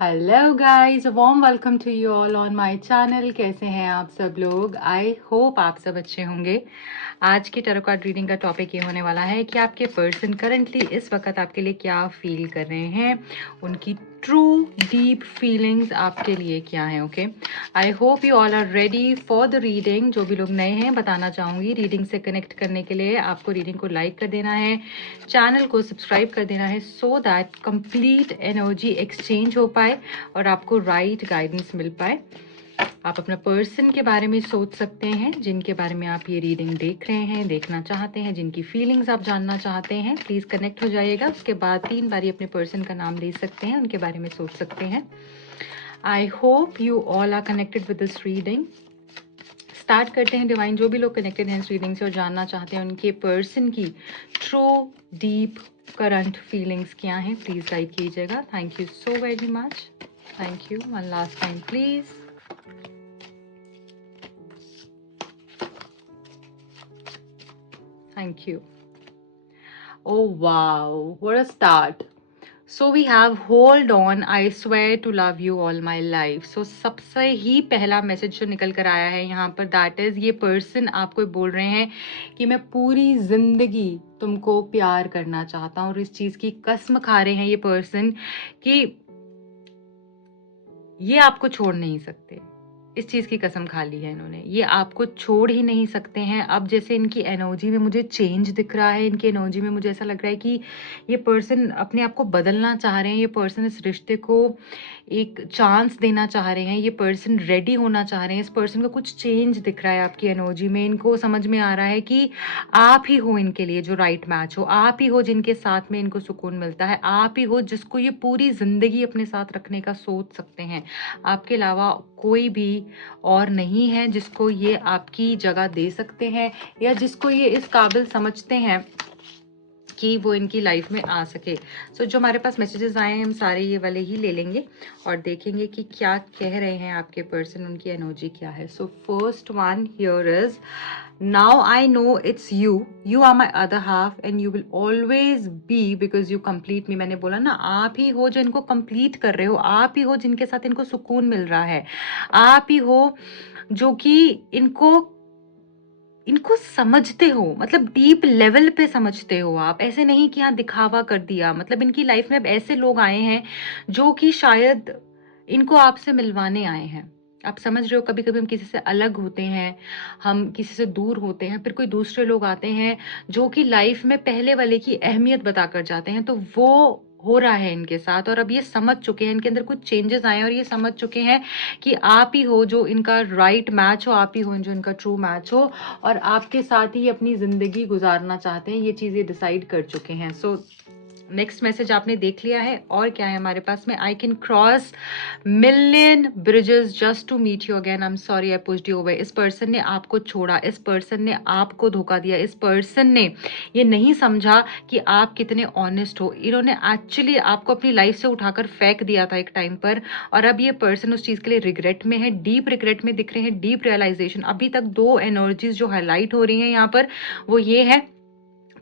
Hello guys, warm welcome to you all on my channel. कैसे हैं आप सब लोग? आई होप आप सब अच्छे होंगे। आज की टैरो कार्ड रीडिंग का टॉपिक ये होने वाला है कि आपके पर्सन करंटली इस वक्त आपके लिए क्या फील कर रहे हैं, उनकी ट्रू डीप फीलिंग्स आपके लिए क्या है। Okay, I hope you all are ready for the reading. जो भी लोग नए हैं, बताना चाहूँगी रीडिंग से कनेक्ट करने के लिए आपको रीडिंग को लाइक कर देना है, चैनल को सब्सक्राइब कर देना है, so that complete energy exchange हो पाए और आपको राइट गाइडेंस मिल पाए। आप अपना पर्सन के बारे में सोच सकते हैं, जिनके बारे में आप ये रीडिंग देख रहे हैं, देखना चाहते हैं, जिनकी फीलिंग्स आप जानना चाहते हैं, प्लीज़ कनेक्ट हो जाइएगा। उसके बाद 3 बारी अपने पर्सन का नाम ले सकते हैं, उनके बारे में सोच सकते हैं। I hope you all are connected with this reading. Start करते हैं डिवाइन। जो भी लोग कनेक्टेड हैं इस रीडिंग से और जानना चाहते हैं उनके पर्सन की ट्रू डीप करंट फीलिंग्स क्या हैं, प्लीज़ गाइड कीजिएगा। Thank you so very much. Thank you. One last time please. Thank you. Oh wow, what a start. So we have hold on, I swear to love you all my life. So सबसे ही पहला message जो निकल कर आया है यहाँ पर, that is ये पर्सन आपको बोल रहे हैं कि मैं पूरी जिंदगी तुमको प्यार करना चाहता हूँ। और इस चीज की कसम खा रहे हैं ये पर्सन कि ये आपको छोड़ नहीं सकते। इस चीज़ की कसम खा ली है इन्होंने, ये आपको छोड़ ही नहीं सकते हैं। अब जैसे इनकी एनर्जी में मुझे चेंज दिख रहा है, इनकी एनर्जी में मुझे ऐसा लग रहा है कि ये पर्सन अपने आप को बदलना चाह रहे हैं, ये पर्सन इस रिश्ते को एक चांस देना चाह रहे हैं, ये पर्सन रेडी होना चाह रहे हैं। इस पर्सन को कुछ चेंज दिख रहा है आपकी एनर्जी में। इनको समझ में आ रहा है कि आप ही हो इनके लिए जो राइट मैच हो, आप ही हो जिनके साथ में इनको सुकून मिलता है, आप ही हो जिसको ये पूरी ज़िंदगी अपने साथ रखने का सोच सकते हैं। आपके अलावा कोई भी और नहीं है जिसको ये आपकी जगह दे सकते हैं या जिसको ये इस काबिल समझते हैं कि वो इनकी लाइफ में आ सके। सो जो हमारे पास मैसेजेस आए हैं हम सारे ये वाले ही ले लेंगे और देखेंगे कि क्या कह रहे हैं आपके पर्सन, उनकी एनर्जी क्या है। So first one here is, now I know it's you, you are my other half and you will always be because you complete me. मैंने बोला ना, आप ही हो जो इनको कंप्लीट कर रहे हो, आप ही हो जिनके साथ इनको सुकून मिल रहा है, आप ही हो जो कि इनको समझते हो, मतलब डीप लेवल पे समझते हो आप। ऐसे नहीं कि हाँ दिखावा कर दिया। मतलब इनकी लाइफ में अब ऐसे लोग आए हैं जो कि शायद इनको आपसे मिलवाने आए हैं। आप समझ रहे हो, कभी कभी हम किसी से अलग होते हैं, हम किसी से दूर होते हैं, फिर कोई दूसरे लोग आते हैं जो कि लाइफ में पहले वाले की अहमियत बताकर जाते हैं। तो वो हो रहा है इनके साथ और अब ये समझ चुके हैं, इनके अंदर कुछ चेंजेस आए हैं और ये समझ चुके हैं कि आप ही हो जो इनका राइट मैच हो, आप ही हो जो इनका ट्रू मैच हो और आपके साथ ही अपनी ज़िंदगी गुजारना चाहते हैं। ये चीज़ें डिसाइड कर चुके हैं। सो नेक्स्ट मैसेज आपने देख लिया है। और क्या है हमारे पास में, I can cross million bridges just to meet you again, I am sorry I pushed you away. इस पर्सन ने आपको छोड़ा, इस पर्सन ने आपको धोखा दिया, इस पर्सन ने ये नहीं समझा कि आप कितने ऑनेस्ट हो। इन्होंने एक्चुअली आपको अपनी लाइफ से उठाकर फेंक दिया था एक टाइम पर और अब ये पर्सन उस चीज़ के लिए रिग्रेट में है, डीप रिग्रेट में दिख रहे हैं, डीप रियलाइजेशन। अभी तक 2 एनर्जीज जो हाईलाइट हो रही हैं यहाँ पर वो ये है,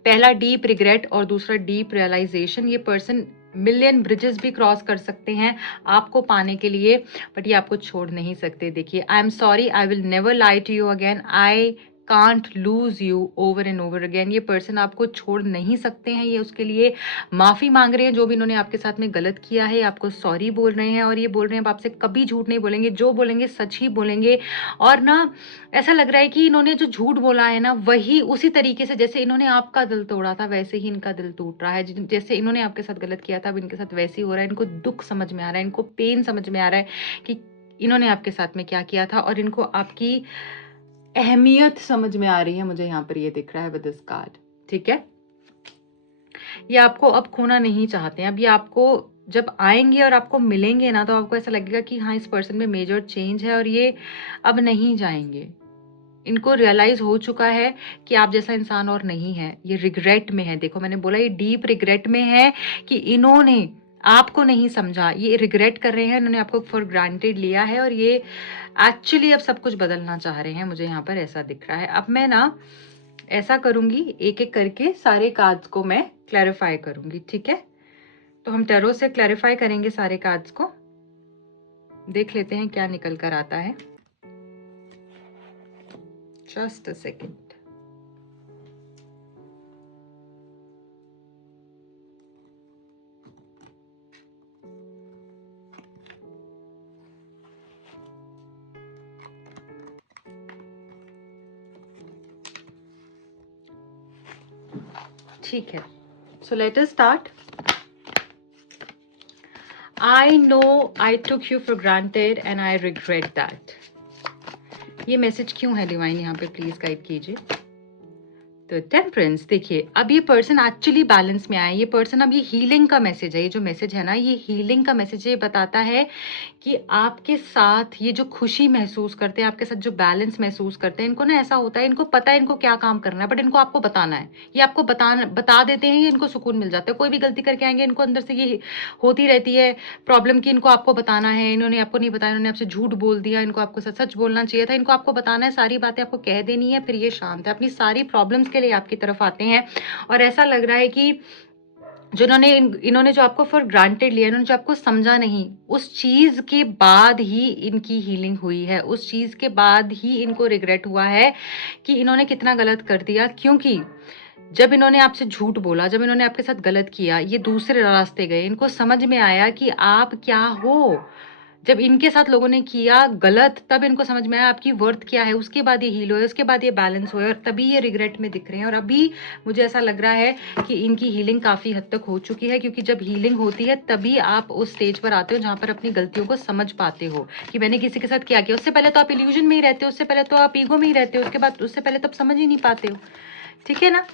पहला डीप रिग्रेट और दूसरा डीप रियलाइजेशन। ये पर्सन मिलियन ब्रिजेस भी क्रॉस कर सकते हैं आपको पाने के लिए, बट ये आपको छोड़ नहीं सकते। देखिए, I am sorry, I will never lie to you again, I can't lose you over and over again. ये पर्सन आपको छोड़ नहीं सकते हैं, ये उसके लिए माफ़ी मांग रहे हैं। जो भी इन्होंने आपके साथ में गलत किया है आपको सॉरी बोल रहे हैं और ये बोल रहे हैं अब आपसे कभी झूठ नहीं बोलेंगे, जो बोलेंगे सच ही बोलेंगे। और ना ऐसा लग रहा है कि इन्होंने जो झूठ बोला है ना, वही उसी तरीके से जैसे इन्होंने आपका दिल तोड़ा था वैसे ही इनका दिल टूट रहा है। जैसे इन्होंने आपके साथ गलत किया था अब इनके साथ वैसे ही हो रहा है। इनको दुख समझ में आ रहा है, इनको पेन समझ में आ रहा है कि इन्होंने आपके साथ में क्या किया था और इनको आपकी अहमियत समझ में आ रही है। मुझे यहाँ पर ये दिख रहा है विद दिस कार्ड, ठीक है। ये आपको अब खोना नहीं चाहते हैं। अब ये आपको जब आएंगे और आपको मिलेंगे ना, तो आपको ऐसा लगेगा कि हाँ इस पर्सन में मेजर चेंज है और ये अब नहीं जाएंगे। इनको रियलाइज हो चुका है कि आप जैसा इंसान और नहीं है। ये रिग्रेट में है। देखो मैंने बोला ये डीप रिग्रेट में है कि इन्होंने आपको नहीं समझा। ये रिग्रेट कर रहे हैं, इन्होंने आपको फॉर ग्रांटेड लिया है और ये एक्चुअली अब सब कुछ बदलना चाह रहे हैं। मुझे यहाँ पर ऐसा दिख रहा है। अब मैं ना ऐसा करूंगी, एक एक करके सारे कार्ड्स को मैं क्लैरिफाई करूंगी, ठीक है। तो हम टैरो से क्लैरिफाई करेंगे सारे कार्ड्स को। देख लेते हैं क्या निकल कर आता है। Just a second. ठीक है, so let us start. I know I took you for granted and I regret that. ये मैसेज क्यों है डिवाइन, यहाँ पे प्लीज गाइड कीजिए। तो टेम्परेंस, देखिए अब ये पर्सन एक्चुअली बैलेंस में आया है। ये पर्सन, अब ये हीलिंग का मैसेज है, ये जो मैसेज है ना, ये हीलिंग का मैसेज है। ये बताता है कि आपके साथ ये जो खुशी महसूस करते हैं, आपके साथ जो बैलेंस महसूस करते हैं, इनको ना ऐसा होता है, इनको पता है इनको क्या काम करना है, बट इनको आपको बताना है। ये आपको बता देते हैं, ये इनको सुकून मिल जाता है। कोई भी गलती करके आएंगे, इनको अंदर से ये होती रहती है प्रॉब्लम की इनको आपको बताना है। इन्होंने आपको नहीं बताया, इन्होंने आपसे झूठ बोल दिया, इनको आपको सच सच बोलना चाहिए था। इनको आपको बताना है, सारी बातें आपको कह देनी है, फिर ये शांत है। अपनी सारी प्रॉब्लम्स के लिए आपकी तरफ आते हैं और ऐसा लग रहा है कि जो इन्होंने जो आपको फॉर ग्रांटेड लिया, इन्होंने जो आपको समझा नहीं, उस चीज के बाद ही इनकी हीलिंग हुई है। उस चीज के बाद ही इनको रिग्रेट हुआ है कि इन्होंने कितना गलत कर दिया। क्योंकि जब इन्होंने आपसे झूठ बोला, जब इन्होंने आपके साथ गलत किया, ये दूसरे रास्ते गए, इनको समझ में आया कि आप क्या हो। जब इनके साथ लोगों ने किया गलत, तब इनको समझ में आया आपकी वर्थ क्या है। उसके बाद ये हील हुए, उसके बाद ये बैलेंस हुए, और तभी ये रिग्रेट में दिख रहे हैं। और अभी मुझे ऐसा लग रहा है कि इनकी हीलिंग काफी हद तक हो चुकी है, क्योंकि जब हीलिंग होती है तभी आप उस स्टेज पर आते हो जहां पर अपनी गलतियों को समझ पाते हो कि मैंने किसी के साथ क्या किया। उससे पहले तो आप इल्यूजन में ही रहते हो, उससे पहले तो आप ईगो में ही रहते हो, उसके बाद उससे पहले तो आप समझ ही नहीं पाते हो। ठीक है ना।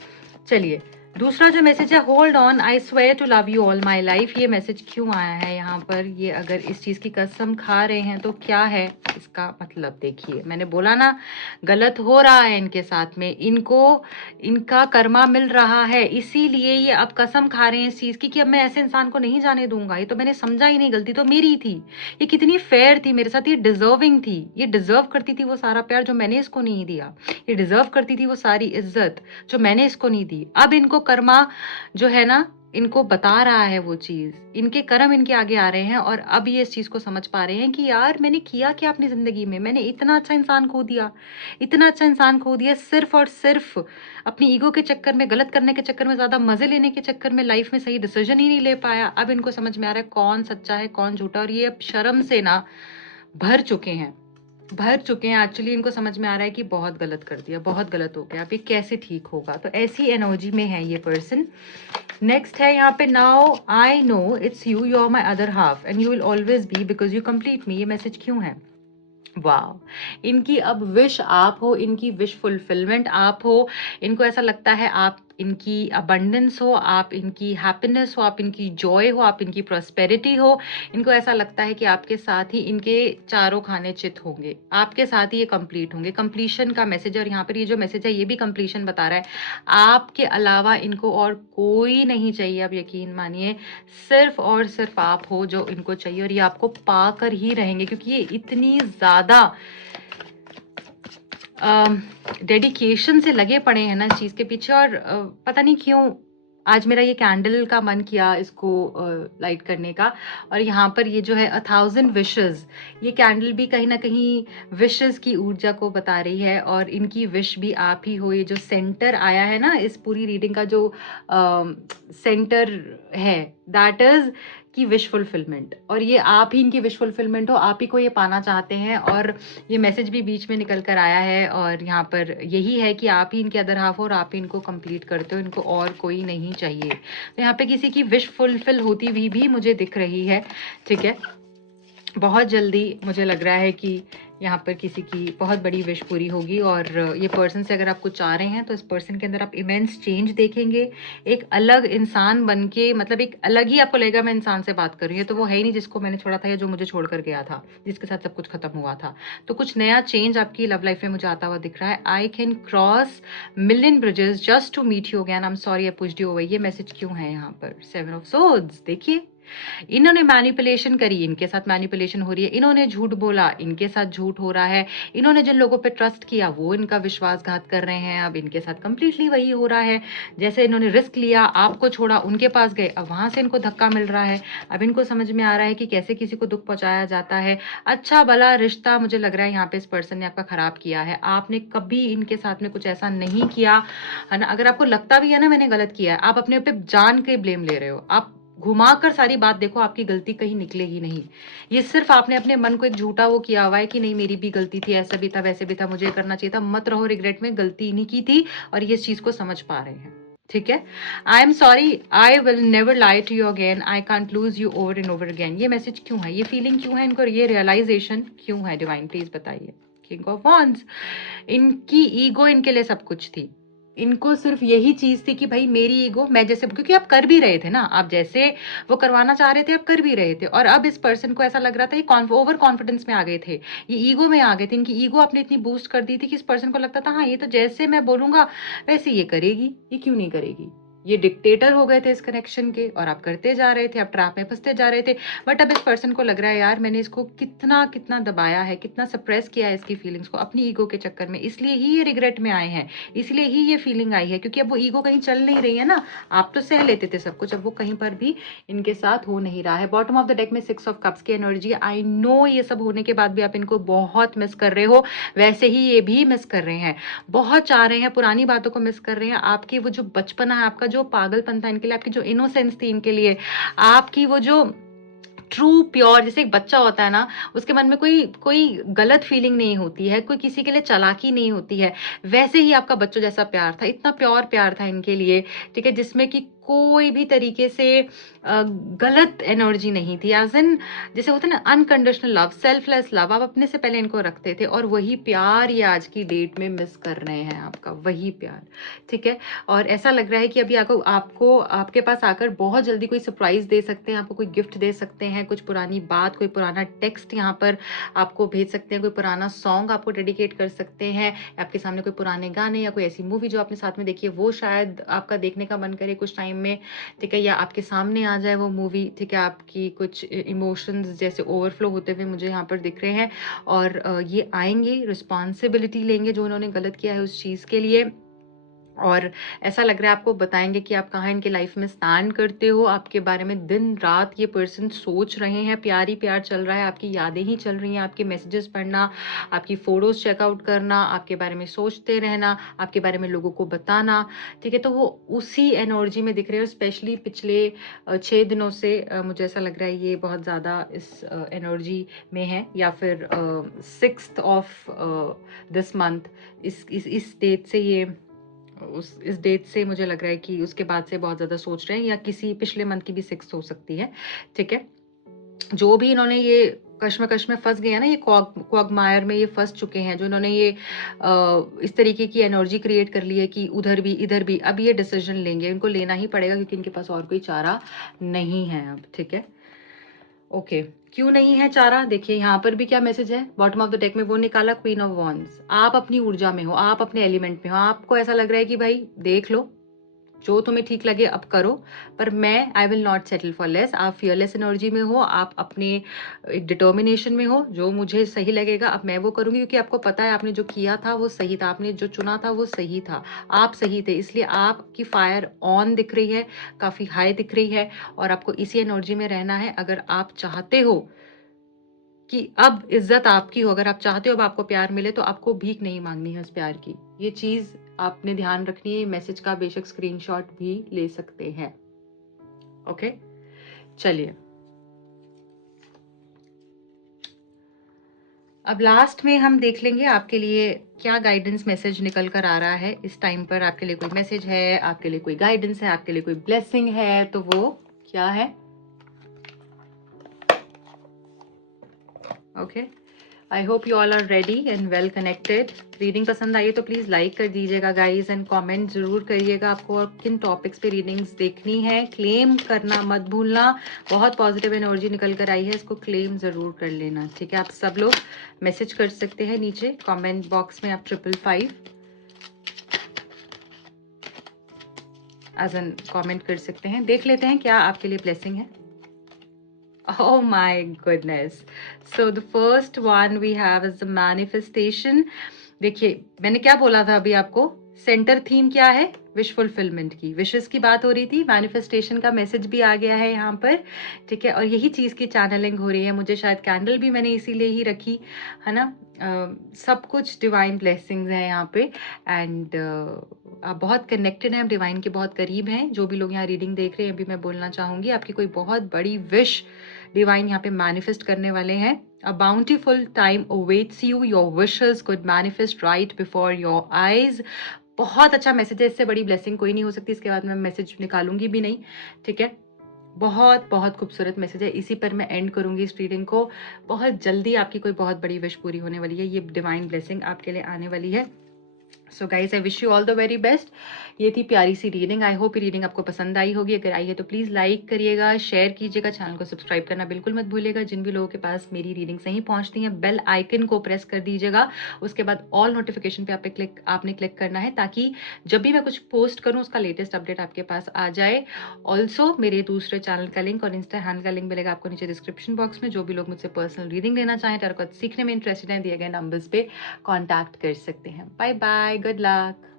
चलिए, दूसरा जो मैसेज है, hold on, I swear to love you all my life. ये मैसेज क्यों आया है यहाँ पर? ये अगर इस चीज की कसम खा रहे हैं तो क्या है इसका मतलब? देखिए, मैंने बोला ना, गलत हो रहा है इनके साथ में, इनको इनका कर्मा मिल रहा है, इसीलिए ये अब कसम खा रहे हैं इस चीज की कि अब मैं ऐसे इंसान को नहीं जाने दूंगा। ये तो मैंने समझा ही नहीं, गलती तो मेरी ही थी। ये कितनी फेयर थी मेरे साथ, ये डिजर्विंग थी, ये डिजर्व करती थी वो सारा प्यार जो मैंने इसको नहीं दिया। ये डिजर्व करती थी वो सारी इज्जत जो मैंने इसको नहीं दी। अब इनको कर्मा जो है ना, इनको बता रहा है वो चीज, इनके कर्म इनके आगे आ रहे हैं और अब ये इस चीज को समझ पा रहे हैं कि यार मैंने किया क्या अपनी जिंदगी में। मैंने इतना अच्छा इंसान खो दिया, इतना अच्छा इंसान खो दिया, सिर्फ और सिर्फ अपनी ईगो के चक्कर में, गलत करने के चक्कर में, ज्यादा मजे लेने के चक्कर में, लाइफ में सही डिसीजन ही नहीं ले पाया। अब इनको समझ में आ रहा है कौन सच्चा है कौन झूठा, और ये अब शर्म से ना भर चुके हैं। एक्चुअली इनको समझ में आ रहा है कि बहुत गलत कर दिया, बहुत गलत हो गया, अब ये कैसे ठीक होगा। तो ऐसी एनर्जी में है ये पर्सन। नेक्स्ट है यहाँ पे, now I know it's you, you are my other half and you will always be because you complete me. ये मैसेज क्यों है? वाह, इनकी अब विश आप हो, इनकी विश फुलफिलमेंट आप हो। इनको ऐसा लगता है आप इनकी अबंडेंस हो, आप इनकी हैप्पीनेस हो, आप इनकी जॉय हो, आप इनकी प्रॉस्पेरिटी हो। इनको ऐसा लगता है कि आपके साथ ही इनके चारों खाने चित होंगे, आपके साथ ही ये कंप्लीट होंगे। कंप्लीशन का मैसेज, और यहाँ पर ये जो मैसेज है ये भी कंप्लीशन बता रहा है। आपके अलावा इनको और कोई नहीं चाहिए, अब यकीन मानिए, सिर्फ और सिर्फ आप हो जो इनको चाहिए, और ये आपको पाकर ही रहेंगे, क्योंकि ये इतनी ज्यादा डेडिकेशन से लगे पड़े हैं ना इस चीज के पीछे। और पता नहीं क्यों आज मेरा ये कैंडल का मन किया इसको लाइट करने का। और यहाँ पर ये जो है 1000 विशेस, ये कैंडल भी कहीं ना कहीं विशेस की ऊर्जा को बता रही है, और इनकी विश भी आप ही हो। ये जो सेंटर आया है ना इस पूरी रीडिंग का, जो सेंटर है, दैट इज की विश फुलफिलमेंट, और ये आप ही इनकी विश फुलफिलमेंट हो, आप ही को ये पाना चाहते हैं। और ये मैसेज भी बीच में निकल कर आया है, और यहाँ पर यही है कि आप ही इनके अदर हाफ हो और आप ही इनको कंप्लीट करते हो, इनको और कोई नहीं चाहिए। तो यहाँ पे किसी की विश फुलफिल होती हुई भी मुझे दिख रही है। ठीक है, बहुत जल्दी मुझे लग रहा है कि यहाँ पर किसी की बहुत बड़ी विश पूरी होगी। और ये पर्सन से अगर आप कुछ चाह रहे हैं तो इस पर्सन के अंदर आप इमेंस चेंज देखेंगे। एक अलग इंसान बन के, मतलब एक अलग ही आपको लगेगा मैं इंसान से बात कर रही हूँ, तो वो है ही नहीं जिसको मैंने छोड़ा था या जो मुझे छोड़ कर गया था, जिसके साथ सब कुछ खत्म हुआ था। तो कुछ नया चेंज आपकी लव लाइफ में मुझे आता हुआ दिख रहा है। I can cross million bridges just to meet you again, I am sorry I pushed you away. ये मैसेज क्यों है यहाँ पर? 7 ऑफ सोर्ड्स, देखिए इन्होंने मैनिपुलेशन करी, इनके साथ मैनिपुलेशन हो रही है, इन्होंने झूठ बोला, इनके साथ झूठ हो रहा है, इन्होंने जिन लोगों पे ट्रस्ट किया वो इनका विश्वासघात कर रहे हैं, अब इनके साथ कंप्लीटली वही हो रहा है। जैसे इन्होंने रिस्क लिया, आपको छोड़ा, उनके पास गए, अब वहां से इनको धक्का मिल रहा है। अब इनको समझ में आ रहा है कि कैसे किसी को दुख पहुंचाया जाता है। अच्छा भला रिश्ता मुझे लग रहा है यहाँ पे इस पर्सन ने आपका खराब किया है। आपने कभी इनके साथ में कुछ ऐसा नहीं किया है ना। अगर आपको लगता भी है ना मैंने गलत किया है, आप अपने पे जान के ब्लेम ले रहे हो। आप घुमा कर सारी बात देखो, आपकी गलती कहीं निकलेगी नहीं। ये सिर्फ आपने अपने मन को एक झूठा वो किया हुआ है कि नहीं मेरी भी गलती थी, ऐसा भी था, वैसे भी था, मुझे करना चाहिए था। मत रहो रिग्रेट में, गलती नहीं की थी और ये इस चीज को समझ पा रहे हैं। ठीक है, I am sorry, I will never lie to you again, I can't lose you over and over again. ये मैसेज क्यों है, ये फीलिंग क्यों है इनको, ये रियलाइजेशन क्यों है, डिवाइन प्लीज बताइए। किंग ऑफ वॉन्ड्स, इनकी ईगो इनके लिए सब कुछ थी। इनको सिर्फ यही चीज थी कि भाई मेरी ईगो, मैं जैसे, क्योंकि आप कर भी रहे थे ना, आप जैसे वो करवाना चाह रहे थे आप कर भी रहे थे। और अब इस पर्सन को ऐसा लग रहा था ये ओवर कॉन्फिडेंस में आ गए थे, ये ईगो में आ गए थे। इनकी ईगो आपने इतनी बूस्ट कर दी थी कि इस पर्सन को लगता था हाँ ये तो जैसे मैं बोलूंगा वैसे ये करेगी, ये क्यों नहीं करेगी। ये डिक्टेटर हो गए थे इस कनेक्शन के और आप करते जा रहे थे, आप ट्रैप में फंसते जा रहे थे। बट अब इस पर्सन को लग रहा है यार मैंने इसको कितना कितना दबाया है, कितना सप्रेस किया है इसकी फीलिंग्स को अपनी ईगो के चक्कर में, इसलिए ही ये रिग्रेट में आए हैं, इसलिए ही ये फीलिंग आई है। क्योंकि अब वो ईगो कहीं चल नहीं रही है ना, आप तो सह लेते थे सब कुछ, अब वो कहीं पर भी इनके साथ हो नहीं रहा है। बॉटम ऑफ द डेक में 6 ऑफ कप्स की एनर्जी। आई नो ये सब होने के बाद भी आप इनको बहुत मिस कर रहे हो, वैसे ही ये भी मिस कर रहे हैं, बहुत चाह रहे हैं, पुरानी बातों को मिस कर रहे हैं। आपकी वो जो बचपना है, आपका जो पागलपन था इनके लिए, आपकी जो इनोसेंस थी इनके लिए, आपकी वो जो ट्रू प्योर, जैसे एक बच्चा होता है ना, उसके मन में कोई कोई गलत फीलिंग नहीं होती है, कोई किसी के लिए चालाकी नहीं होती है, वैसे ही आपका बच्चों जैसा प्यार था, इतना प्योर प्यार था इनके लिए। ठीक है, जिसमें कि कोई भी तरीके से गलत एनर्जी नहीं थी, एज इन जैसे होता है ना अनकंडीशनल लव, सेल्फलेस लव, आप अपने से पहले इनको रखते थे। और वही प्यार ये आज की डेट में मिस कर रहे हैं, आपका वही प्यार। ठीक है, और ऐसा लग रहा है कि अभी आपको आपके पास आकर बहुत जल्दी कोई सरप्राइज दे सकते हैं, आपको कोई गिफ्ट दे सकते हैं, कुछ पुरानी बात, कोई पुराना टेक्स्ट यहाँ पर आपको भेज सकते हैं, कोई पुराना सॉन्ग आपको डेडिकेट कर सकते हैं, आपके सामने कोई पुराने गाने या कोई ऐसी मूवी जो आपने साथ में देखी है वो शायद आपका देखने का मन करे कुछ टाइम में। ठीक है, या आपके सामने आ जाए वो मूवी। ठीक है, आपकी कुछ इमोशंस जैसे ओवरफ्लो होते हुए मुझे यहाँ पर दिख रहे हैं। और ये आएंगे, रिस्पॉन्सिबिलिटी लेंगे जो उन्होंने गलत किया है उस चीज़ के लिए। और ऐसा लग रहा है आपको बताएंगे कि आप कहाँ इनके लाइफ में स्टैंड करते हो, आपके बारे में दिन रात ये पर्सन सोच रहे हैं, प्यार ही प्यार चल रहा है, आपकी यादें ही चल रही हैं, आपके मैसेजेस पढ़ना, आपकी फोटोज चेकआउट करना, आपके बारे में सोचते रहना, आपके बारे में लोगों को बताना। ठीक है, तो वो उसी एनर्जी में दिख रहे हो। स्पेशली पिछले 6 दिनों से मुझे ऐसा लग रहा है ये बहुत ज़्यादा इस एनर्जी में है, या फिर 6th ऑफ दिस मंथ, इस डेट से ये इस डेट से मुझे लग रहा है कि उसके बाद से बहुत ज़्यादा सोच रहे हैं, या किसी पिछले मंथ की भी 6 हो सकती है। ठीक है, जो भी इन्होंने ये कश्मकश में फंस गए हैं ना, ये क्वागमायर में ये फंस चुके हैं, जो इन्होंने ये इस तरीके की एनर्जी क्रिएट कर ली है कि उधर भी इधर भी, अब ये डिसीजन लेंगे, इनको लेना ही पड़ेगा क्योंकि इनके पास और कोई चारा नहीं है अब। ठीक है, ओके, क्यों नहीं है चारा, देखिए यहाँ पर भी क्या मैसेज है। बॉटम ऑफ द डेक में वो निकाला क्वीन ऑफ वॉन्ड्स। आप अपनी ऊर्जा में हो, आप अपने एलिमेंट में हो, आपको ऐसा लग रहा है कि भाई देख लो जो तुम्हें ठीक लगे अब करो, पर मैं I will not settle for less. आप फियरलेस एनर्जी में हो, आप अपने एक डिटर्मिनेशन में हो, जो मुझे सही लगेगा अब मैं वो करूंगी, क्योंकि आपको पता है आपने जो किया था वो सही था, आपने जो चुना था वो सही था, आप सही थे, इसलिए आपकी फायर ऑन दिख रही है, काफी हाई दिख रही है, और आपको इसी एनर्जी में रहना है। अगर आप चाहते हो कि अब इज्जत आपकी हो, अगर आप चाहते हो अब आपको प्यार मिले, तो आपको भीख नहीं मांगनी है उस प्यार की। ये चीज आपने ध्यान रखनी है। मैसेज का बेशक स्क्रीनशॉट भी ले सकते हैं। ओके, चलिए अब लास्ट में हम देख लेंगे आपके लिए क्या गाइडेंस मैसेज निकल कर आ रहा है इस टाइम पर। आपके लिए कोई मैसेज है, आपके लिए कोई गाइडेंस है, आपके लिए कोई ब्लेसिंग है, तो वो क्या है। Okay, I hope you all are ready and well connected. Reading पसंद आई है तो प्लीज़ लाइक कर दीजिएगा गाइज, एंड कमेंट जरूर करिएगा आपको और किन टॉपिक्स पे रीडिंग्स देखनी है। क्लेम करना मत भूलना, बहुत पॉजिटिव एनर्जी निकल कर आई है, इसको क्लेम ज़रूर कर लेना। ठीक है, आप सब लोग मैसेज कर सकते हैं नीचे कमेंट बॉक्स में, आप 555 एज एन कॉमेंट कर सकते हैं। देख लेते हैं क्या आपके लिए ब्लेसिंग है। Oh my goodness. So the first one we have is the manifestation. देखिए, मैंने क्या बोला था अभी आपको? सेंटर थीम क्या है? विश फुलफिलमेंट की, विशेस की बात हो रही थी, मैनिफेस्टेशन का मैसेज भी आ गया है यहाँ पर, ठीक है? और यही चीज़ की चैनलिंग हो रही है। मुझे शायद कैंडल भी मैंने इसीलिए ही रखी, है ना? सब कुछ डिवाइन ब्लेसिंग्स हैं यहाँ पे एंड आप बहुत कनेक्टेड हैं, आप डिवाइन के बहुत करीब हैं। जो भी लोग यहाँ रीडिंग देख रहे हैं, अभी मैं बोलना चाहूँगी, आपकी कोई बहुत बड़ी विश डिवाइन यहाँ पे मैनिफेस्ट करने वाले हैं। A bountiful time awaits you. Your wishes could manifest right before your eyes. बहुत अच्छा मैसेज है, इससे बड़ी ब्लेसिंग कोई नहीं हो सकती। इसके बाद मैं मैसेज निकालूंगी भी नहीं, ठीक है? बहुत बहुत खूबसूरत मैसेज है। इसी पर मैं एंड करूंगी इस रीडिंग को। बहुत जल्दी आपकी कोई बहुत बड़ी विश पूरी होने वाली है। ये डिवाइन ब्लेसिंग आपके लिए आने वाली है। So guys, I wish you all the very best. ये थी प्यारी सी रीडिंग। आई होप ये रीडिंग आपको पसंद आई होगी। अगर आई है तो प्लीज़ लाइक करिएगा, शेयर कीजिएगा, चैनल को सब्सक्राइब करना बिल्कुल मत भूलिएगा। जिन भी लोगों के पास मेरी रीडिंग्स नहीं पहुंचती हैं, बेल आइकन को प्रेस कर दीजिएगा। उसके बाद ऑल नोटिफिकेशन पे आपने क्लिक करना है, ताकि जब भी मैं कुछ पोस्ट करूँ उसका लेटेस्ट अपडेट आपके पास आ जाए। ऑल्सो मेरे दूसरे चैनल का लिंक और इंस्टा हैंड का लिंक मिलेगा आपको नीचे डिस्क्रिप्शन बॉक्स में। जो भी लोग मुझसे पर्सनल रीडिंग लेना चाहें, टैरो कार्ड सीखने में इंटरेस्टेड हैं, दिए गए नंबर्स पे कॉन्टैक्ट कर सकते हैं। Bye bye, good luck.